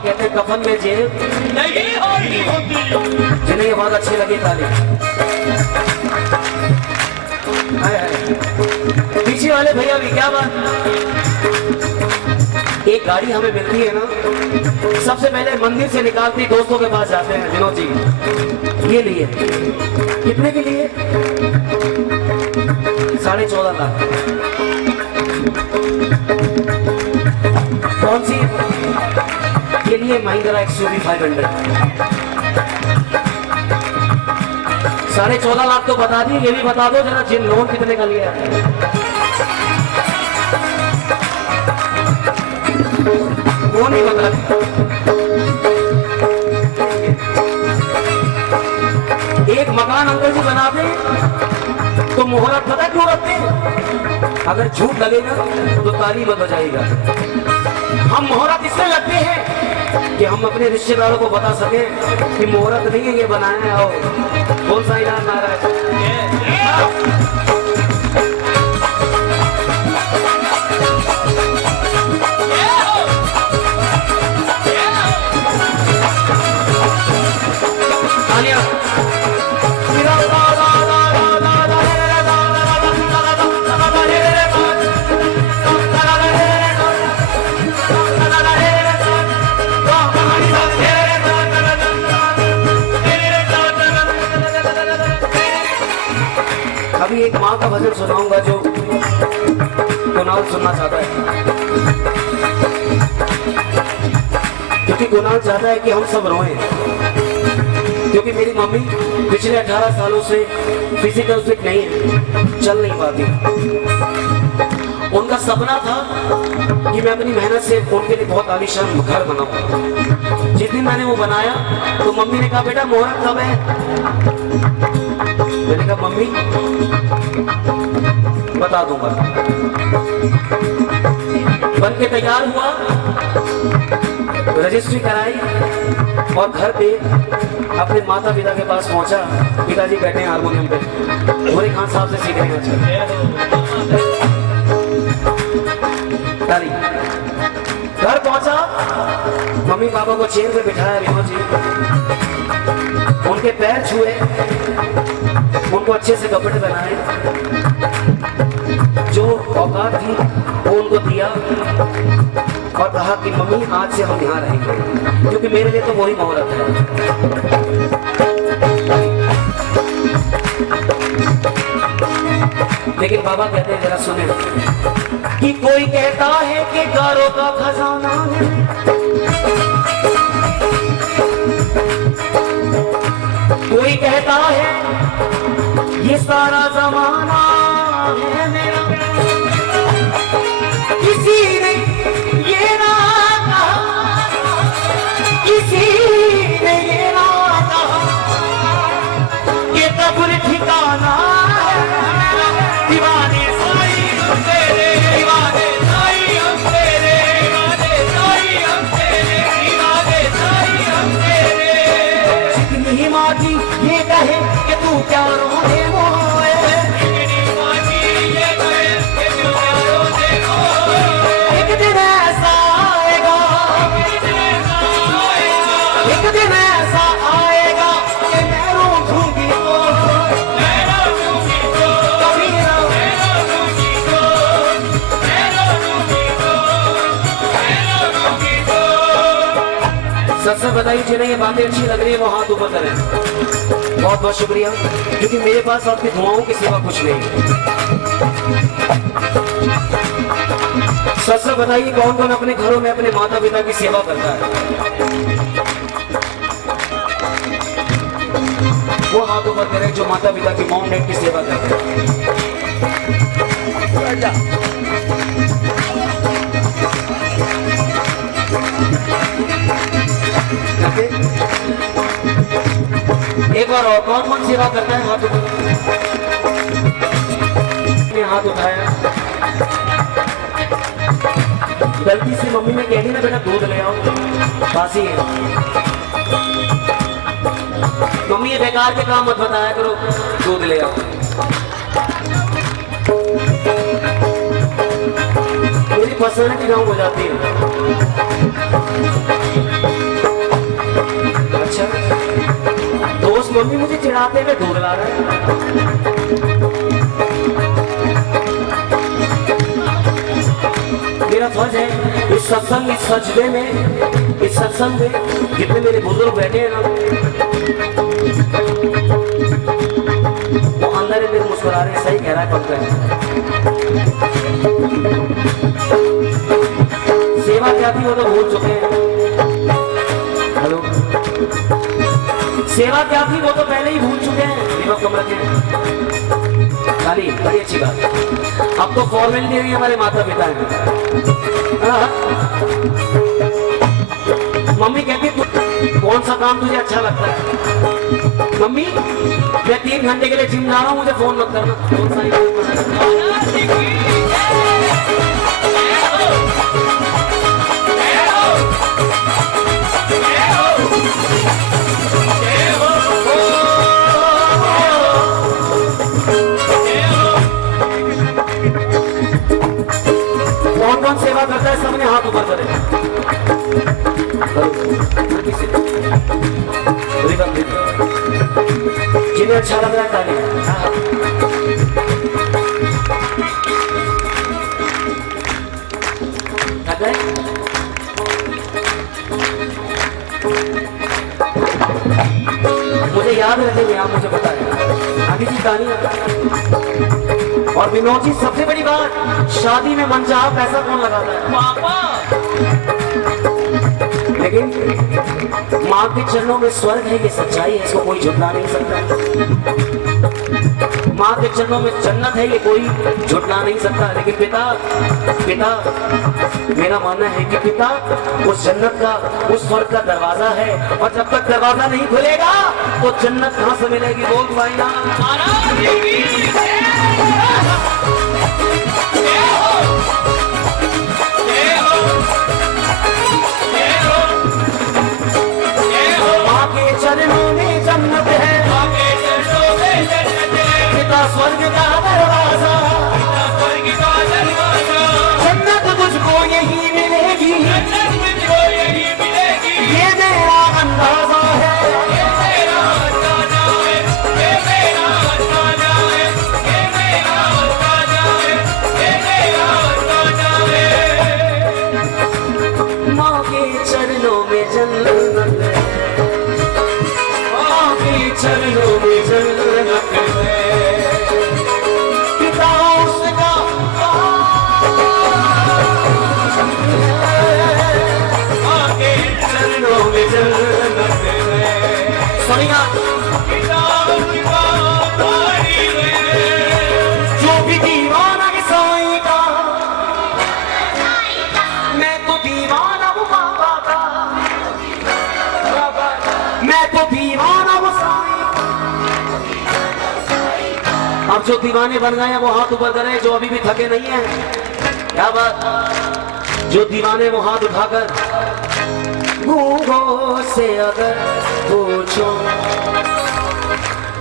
कहते हैं कफन में जेब नहीं होती। जिन्हें ये बात अच्छी लगी ताली। पीछे वाले भैया भी क्या बात। एक गाड़ी हमें मिलती है ना, सबसे पहले मंदिर से निकालती दोस्तों के पास जाते हैं। विनोद जी ये लिए कितने के लिए? 14.5 लाख। कौन सी? ये लिए महिंद्रा XUV 500। 14.5 लाख तो बता दी, ये भी बता दो जरा जिन लोन कितने का लिया है। वो नहीं बता। एक मकान अंकल जी बनाते तो मुहूर्त पता क्यों रखते? अगर झूठ लगेगा तो ताली मत बजाएगा। हम मुहूर्त इसलिए लगते हैं कि हम अपने रिश्तेदारों को बता सके कि मुहूर्त नहीं है ये बनाया है। और कौन सा इलाज आ रहा है? अभी एक माँ का भजन सुनाऊंगा जो कुणाल सुनना चाहता है, क्योंकि कुणाल चाहता है कि हम सब रोएं। क्योंकि मेरी मम्मी पिछले 18 सालों से फिजिकल फिट नहीं है, चल नहीं पाती। उनका सपना था कि मैं अपनी मेहनत से उनके लिए बहुत आलीशान घर बनाऊं। जिस दिन मैंने वो बनाया तो मम्मी ने कहा बेटा मुहूर्त कब है? मैंने कहा मम्मी बता दूंगा। बन के तैयार हुआ, रजिस्ट्री कराई और घर पे अपने माता पिता के पास पहुंचा। पिताजी बैठे हैं हारमोनियम पे, गोरे खान साहब से सीख रहे हैं। घर पहुंचा, मम्मी पापा को चेयर पे बिठाया विनोद जी, उनके पैर छुए, उनको अच्छे से कपड़े पहनाए, जो औकात थी वो उनको दिया और कहा कि मम्मी आज से हम यहाँ रहेंगे, क्योंकि मेरे लिए तो वही मुहूर्त है। लेकिन बाबा कहते हैं जरा सुने कि कोई कहता है कि गारों का खजाना है, कोई कहता है ये सारा जमाना है मेरा। किसी ने ये ना कहा, किसी ने ये ना कहा ये कब्र ठिकाना है। दीवाने साई हम तेरे, दीवाने साई हम तेरे, दीवाने साई हम तेरे, दीवाने साई हम तेरे। चिकनी माटी ये कहे कि तू क्या रोने मोए, चिकनी माटी ये कहे कि तू क्या रोने मोए। एक दिन ऐसा आएगा, एक दिन ऐसा आएगा कि मैं रूठूंगी तो, मैं रूठूंगी तो, कभी ना मैं रूठूंगी तो, मैं रूठूंगी तो, मैं रूठूंगी तो। सच बताइए जिन्हें ये बातें अच्छी लग रही है वो हाथ ऊपर करें। बहुत बहुत शुक्रिया, क्योंकि मेरे पास आपकी दुआओं की सेवा कुछ नहीं। सच बताइए कौन कौन अपने घरों में अपने माता पिता की सेवा करता है? वो हाथ ऊपर करें जो माता पिता की मॉम डैड की सेवा करते हैं। एक बार और कौन कौन सेवा करता है? हाथ ऊपर, हाथ उठाया। गलती से मम्मी ने कह दी ना बेटा दूध ले आओ, बासी है। मम्मी ये बेकार के काम मत बताया करो, दूध ले आओ। मेरी पर्सनैलिटी डाउन हो जाती है। मम्मी मुझे चिढ़ाते हुए ढूंढ ला रहा है। मेरा फर्ज है इस सत्संग, इस सजदे में, इस सत्संग में जितने मेरे बुजुर्ग बैठे हैं ना, वो अंदर मेरे मुस्कुरा रहे हैं। सही कह रहा है पंकज। सेवा क्या थी वो तो भूल चुके हैं। हेलो, सेवा क्या थी वो तो पहले ही भूल चुके हैं। दीपक कमरा के खाली, बड़ी अच्छी बात। अब तो फॉर्मेलिटी नहीं, हमारे माता पिता हैं। मम्मी कहती तू कौन सा काम तुझे अच्छा लगता है? मम्मी मैं 3 घंटे के लिए जिम जा रहा हूँ, मुझे फोन मत करना। कौन सा ही कौन सेवा करता है? सबने हाथ ऊपर करे। जिन्हें अच्छा लग रहा है ताली। मुझे याद रखेंगे आप, मुझे पता है। आगे जी कहानी। और विनोद जी सबसे बड़ी बात, शादी में मनचाहा पैसा कौन लगाता है? पापा। लेकिन माँ के चरणों में स्वर्ग है, ये सच्चाई है, इसको कोई झुटला नहीं सकता। माँ के चरणों में जन्नत है, ये कोई झुटला नहीं सकता। लेकिन पिता मेरा मानना है कि पिता उस जन्नत का, उस स्वर्ग का दरवाजा है, और जब तक दरवाजा नहीं खुलेगा तो जन्नत कहाँ से मिलेगी? बोल भाई ना। माँ के चरणों में जन्नत है, पिता स्वर्ग का दरवाजा, जन्नत तुझको यही मिलेगी, ये मेरा अंदाजा है। माँ के चरणों में जन्नत है, माँ के चरणों में जन्नत है, पिता उसका माँ के चरणों में जन्नत है। सुनिया, जो भी दीवाना है साईं का, मैं तो दीवाना हूँ बाबा का, मैं तो दीवाना हूँ साईं। अब जो दीवाने बन गए हैं वो हाथ ऊपर करें, जो अभी भी थके नहीं है। क्या बात? जो दीवाने वो हाथ उठाकर गूंगों से अगर पूछो,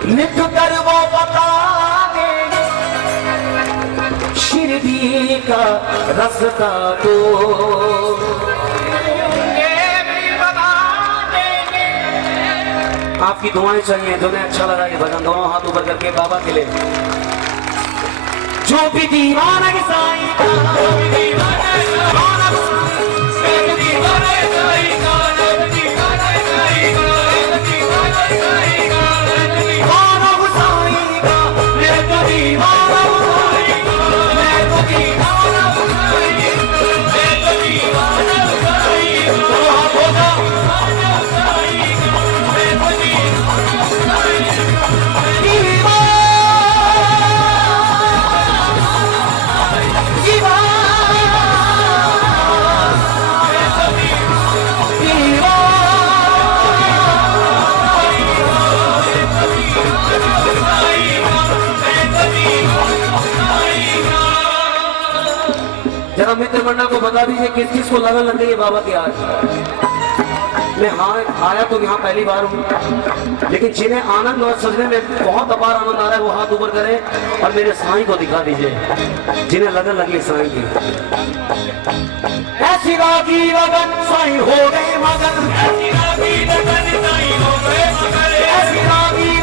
लिख कर वो बता देंगे शिरडी का रास्ता तो, आपकी दुआएं चाहिए। जिन्हें अच्छा लगा ये भजन, दोनों हाथ ऊपर करके बाबा के लिए। जो भी दीवाना है साईं का, जो भी दीवाना है साईं का, जरा मित्र मंडल को बता दीजिए किस किस को लगन लग गई है बाबा की आज। मैं आया तो यहाँ पहली बार हूँ, लेकिन जिन्हें आनंद और सजने में बहुत अपार आनंद आ रहा है वो हाथ ऊपर करें और मेरे साईं को दिखा दीजिए जिन्हें लगन लगी साईं की। ऐसी रागी लगन साईं हो गए मगन, ऐसी रागी लगन साईं हो गए मगन, ऐसी रागी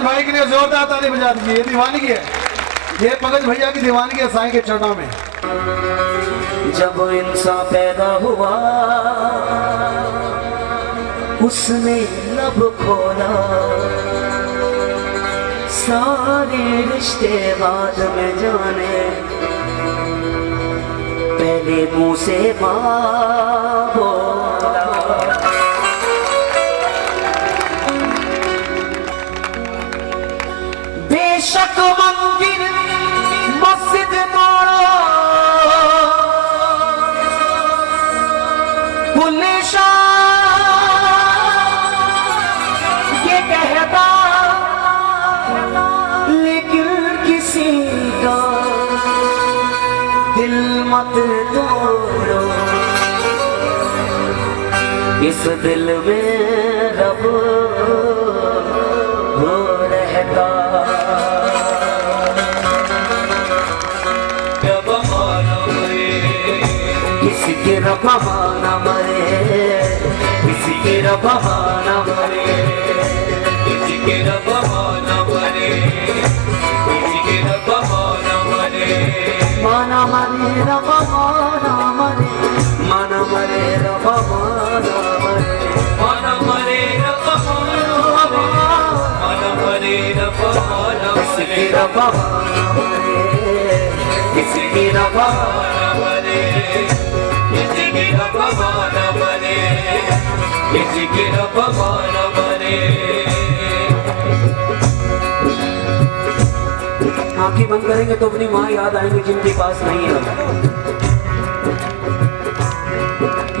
पंकज भाई के लिए जोरदार ताली बजा दीजिए। ये दीवानगी है, ये पंकज भैया की दीवानगी है साईं के चरणों में। जब इंसान पैदा हुआ उसने लब खोला, सारे रिश्ते बाद में जाने, पहले मुंह से माँ बोला। बेशक मंदिर मस्जिद तोड़ो, पुलिसा ये कहता, लेकिन किसी का दिल मत तोड़ो, इस दिल में रब हो रहता। किसी के रब्बा ना मरे, किसी के रब्बा ना मरे, किसी के रब्बा ना मरे, किसी के रब्बा ना मरे, माना मरे रब्बा ना मरे, माना मरे रब्बा ना मरे, माना मरे रब्बा ना मरे, माना मरे रब्बा ना किसी के रब्बा ना मरे, किसी के रब्बा ना मरे, किसी के रब्बा ना मरे, किसी के रब्बा ना मरे। आंखें बंद करेंगे तो अपनी माँ याद आएंगे जिनके पास नहीं है।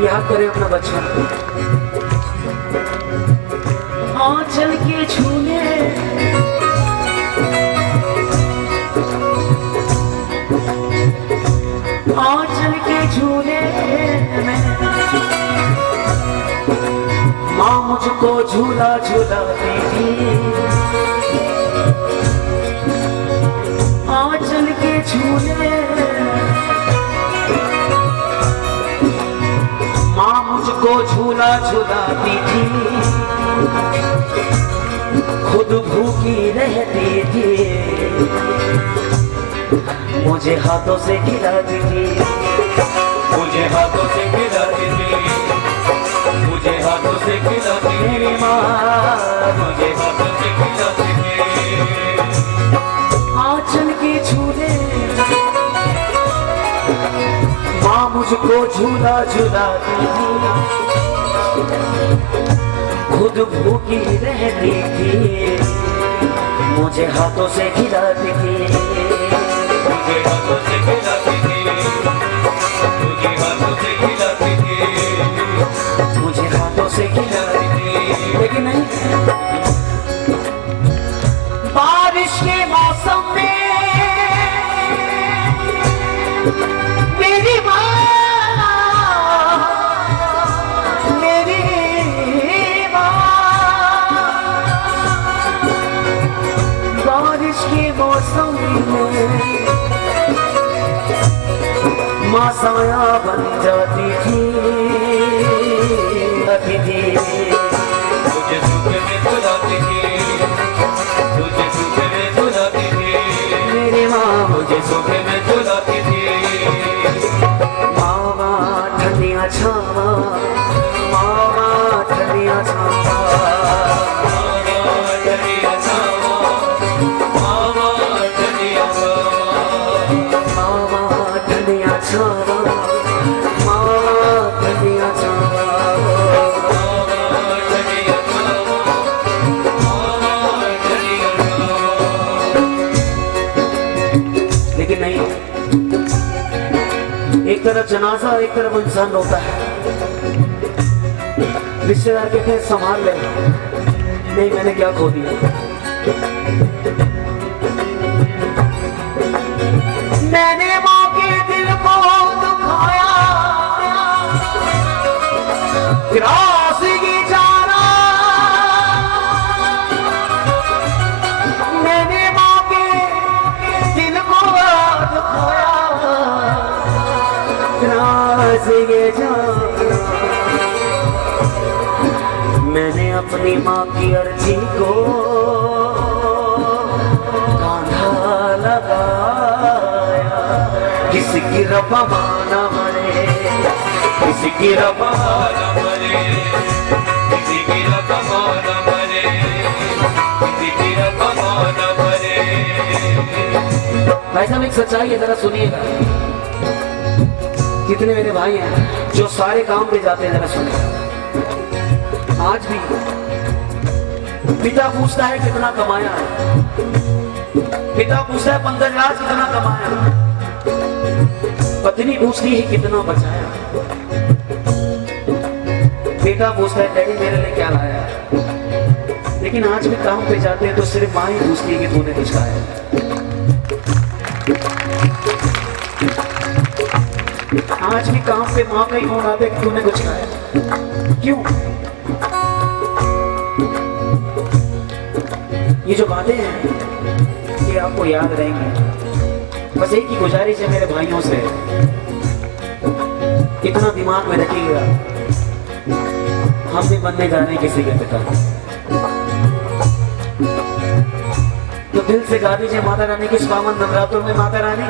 याद करें अपना बचपन, आंचल के झूले, आंचल के झूले में माँ मुझको झूला झूलाती थी, आंचल के झूले माँ मुझको झूला झूलाती थी, खुद भूखी रहती थी, मुझे हाथों से खिलाती थी, मुझे हाथों से खिलाती थी, मुझे हाथों से खिलाती थी, मेरी माँ मुझे हाथों से खिलाती थी। आंचल के झूले माँ मुझको झूला झूलाती थी, खुद भूखी रहती थी, मुझे हाथों से खिलाती थी, मुझे हाथों से खिलाती थी, मुझे हाथों से खिलाती थी, मुझे हाथों से खिलाती थी। लेकिन नहीं, बारिश के मौसम में मेरी माँ, मेरी माँ, बारिश के मौसम में माँ साया बन जाती थी, अतिथि मुझे सुख में सुलाती थी, मुझे सुख में सुलाती थी, मेरी माँ मुझे सुख में सुलाती थी। मामा ठंडिया छावा, मामा ठंडिया छावा, मामा ठंडिया छावा, मामा ठंडिया छावा, मामा ठंडिया छावा, मामा ठंडिया छावा, मामा ठंडिया छावा, मामा ठंडिया छावा। लेकिन नहीं, एक तरफ जनाजा एक तरफ इंसान रोता है, रिश्तेदार कहते हैं संभाल ले, नहीं मैंने क्या खो दिया। मैंने माँ के दिल को दुखाया, त्रासगी जाना, मैंने माँ के दिल को दुखाया, त्रासगी जाना, मैंने अपनी माँ की अर्जी को किसी की रब्बा माना मरे, किसी की रब्बा माना मरे, किसी की रब्बा माना मरे, किसी की रब्बा माना मरे। भाई साहब एक सच्चाई है, जरा सुनिएगा। कितने मेरे भाई हैं जो सारे काम पे जाते हैं, जरा सुनिए। आज भी पिता पूछता है कितना कमाया है, पिता पूछता है पंकजराज कितना कमाया, पत्नी पूछती है कितना बचाया, बेटा पूछता है डैडी मेरे लिए क्या लाया। लेकिन आज भी काम पे जाते हैं तो सिर्फ माँ ही पूछती है कि तूने कुछ खाया। आज भी काम पे माँ का ही फोन आता है कि तूने कुछ खाया। क्यों? ये जो बातें हैं ये आपको याद रहेंगी। बस एक ही गुजारिश है मेरे भाइयों से, इतना दिमाग में रखिएगा, हम भी बनने जा रहे हैं किसी के पिता। तो दिल से गा दीजिए माता रानी की पावन नवरात्रों में, माता रानी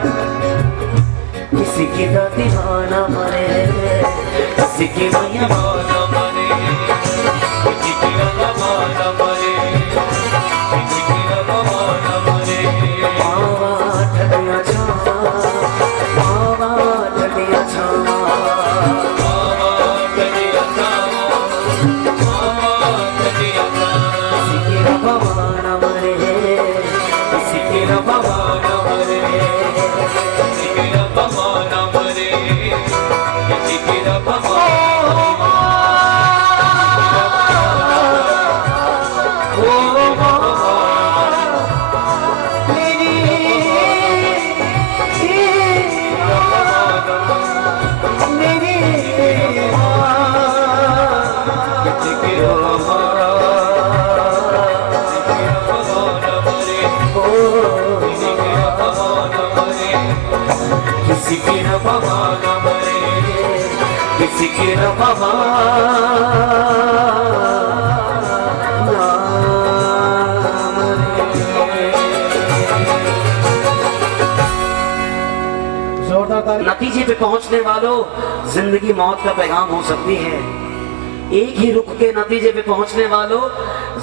किसी की दाती माना मरे, किसी की मैया माना मरे, किसी की रब्बा माना मरे, किसी की रब्बा माना मरे। मावा ठडिया छावा, मावा ठडिया छावा, मावा ठडिया छावा, मावा ठडिया छावा। किसी की रब्बा माना मरे, किसी की रब्बा माना मरे, किसी की रब्बा माना मरे, किसी की रब्बा माना किसी की रब्बा माना मरे, किसी की रब्बा माना जोरदार। नतीजे पे पहुंचने वालों, जिंदगी मौत का पैगाम हो सकती है। एक ही रुख के नतीजे पे पहुंचने वालों,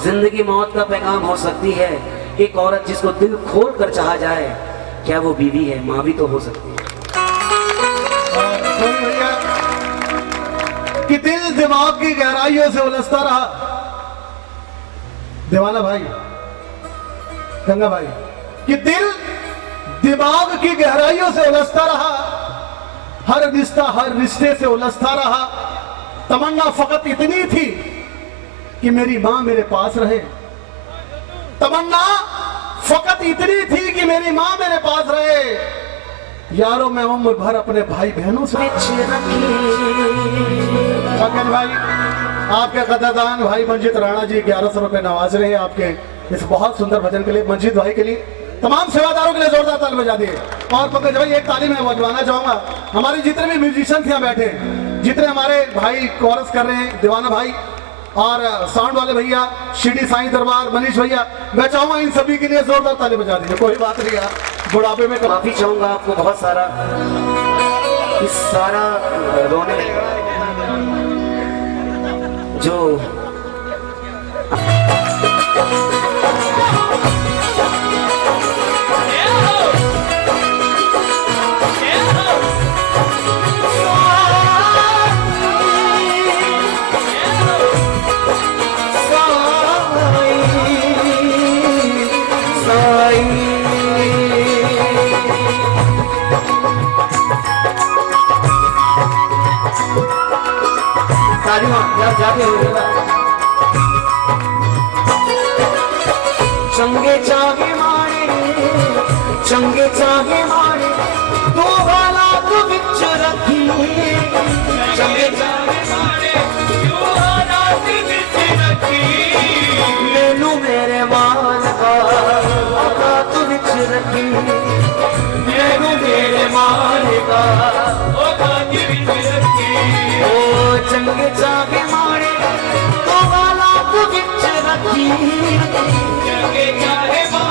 जिंदगी मौत का पैगाम हो सकती है। एक औरत जिसको दिल खोल कर चाहा जाए, क्या वो बीवी है? माँ भी तो हो सकती है। भैया कि दिल दिमाग की गहराइयों से उलझता रहा, दीवाना भाई, गंगा भाई, कि दिल दिमाग की गहराइयों से उलझता रहा, हर रिश्ता हर रिश्ते से उलझता रहा। तमन्ना फकत इतनी थी कि मेरी मां मेरे पास रहे, तमन्ना फकत इतनी थी कि मेरी मां मेरे पास रहे। यारों मैं उम्र भर अपने भाई बहनों से पंकज भाई, आपके कदरदान भाई मंजीत राणा जी 1100 रुपए नवाज रहे हैं आपके इस बहुत सुंदर भजन के लिए। मंजीत भाई के लिए, तमाम सेवादारों के लिए जोरदार ताली बजा दिए। और पंकज भाई एक ताली मैं बजवाना चाहूंगा, हमारे जितने भी म्यूजिशियन यहाँ बैठे, जितने हमारे भाई कोरस कर रहे हैं, दीवाना भाई और साउंड वाले भैया, शिरडी साईं दरबार मनीष भैया, मैं चाहूंगा इन सभी के लिए जोरदार ताली बजा दीजिए। कोई बात नहीं, आप बुढ़ापे में माफी चाहूंगा आपको बहुत सारा, इस सारा रोने जो जाके चंगे चागे मारे, चंगे चागे मारे, तू वाला तू बिच रखी, चंगे चागे मारे, तू वाला तू बिच रखी, मैनू मेरे मान का तू बिच रखी, मैनू मेरे मान का तू बिच रखी। ओ चंगे चागे मारे, तो वाला तू बिच रखी, चंगे चागे मारे।